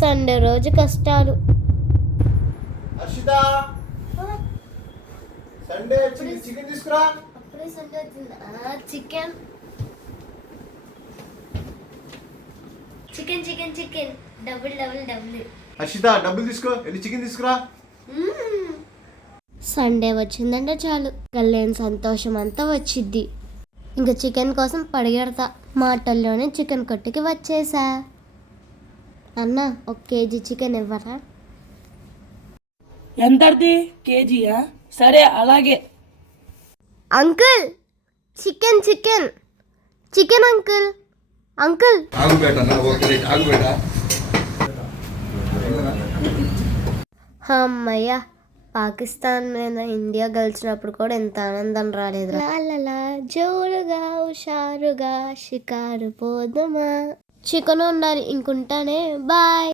Sunday రోజు కష్టాలు. Harshita Sunday chicken తీసుకురా. అప్పుడే సండే వచ్చింది. Chicken chicken chicken chicken double double double. Harshita డబ్బులు తీసుకో, వెళ్ళి చికెన్ తీసుకురా. సండే వచ్చిందంటే చాలు గల్లేని సంతోషం అంతా వచ్చిద్ది. ఇంకా చికెన్ కోసం పరిగెడతా. మాటల్లోనే చికెన్ కొట్టుకి వచ్చేసా. అన్న 1 కేజీ చికెన్ ఇవ్వరా? ఎంతది? కేజీయా? సరే అలాగే. Uncle chicken chicken chicken uncle uncle. అమ్మయ్య, పాకిస్తాన్ మీద ఇండియా గెలిచినప్పుడు కూడా ఎంత ఆనందం రాలేదు. లాలలా జోరుగా హుషారుగా షికారు పోదుమా. చికెన్ ఉండాలి. ఇంకుంటానే. బాయ్.